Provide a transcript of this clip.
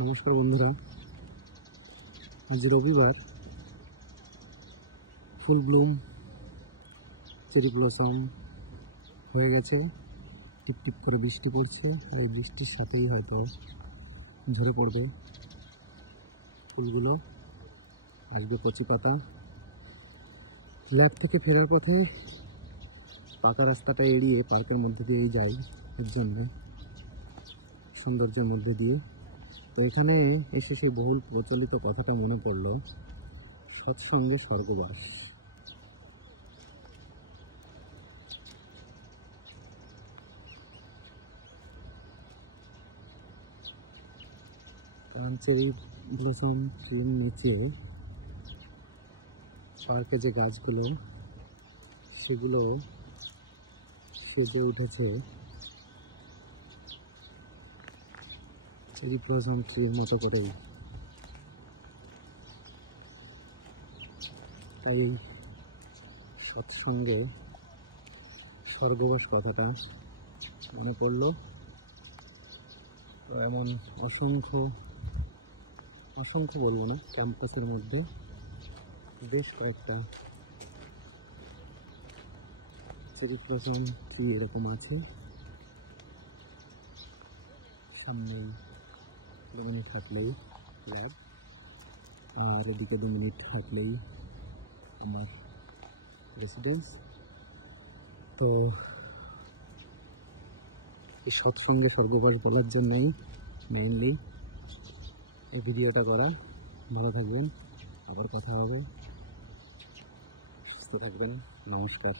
নমস্কার বন্ধুরা, আজ রবিবার। ফুল ব্লুম চেরি ব্লসম হয়ে গেছে। টিপ টিপ করে বৃষ্টি পড়ছে, এই বৃষ্টির সাথেই হয়তো ঝরে পড়বে ফুলগুলো, আসবে কচি পাতা। ল্যাব থেকে ফেরার পথে পাকা রাস্তাটা এড়িয়ে পার্কের মধ্যে দিয়েই যাই, এর জন্য সৌন্দর্যের মধ্যে দিয়ে। তো এখানে এসে সেই বহুল প্রচলিত কথাটা মনে পড়ল, সৎসঙ্গে স্বর্গবাস। কারণ চেরি ব্লসম ট্রির নিচে পার্কে যে গাছগুলো, সেগুলো সেজে উঠেছে চেরি ব্লসম ট্রির মতো করেই। তাই এই সৎসঙ্গে স্বর্গবাস কথাটা মনে পড়লো। তো এমন অসংখ্য বলবো না, ক্যাম্পাসের মধ্যে বেশ কয়েকটা চেরি ব্লসম ট্রি এরকম আছে। সামনেই 2 মিনিট হাঁটলেই ল্যাব, আর এদিকে 2 মিনিট হাঁটলেই আমার রেসিডেন্স। তো এই সৎসঙ্গে স্বর্গবাস বলার জন্যই মেইনলি এই ভিডিওটা করা। ভালো থাকবেন, আবার কথা হবে, সুস্থ থাকবেন, নমস্কার।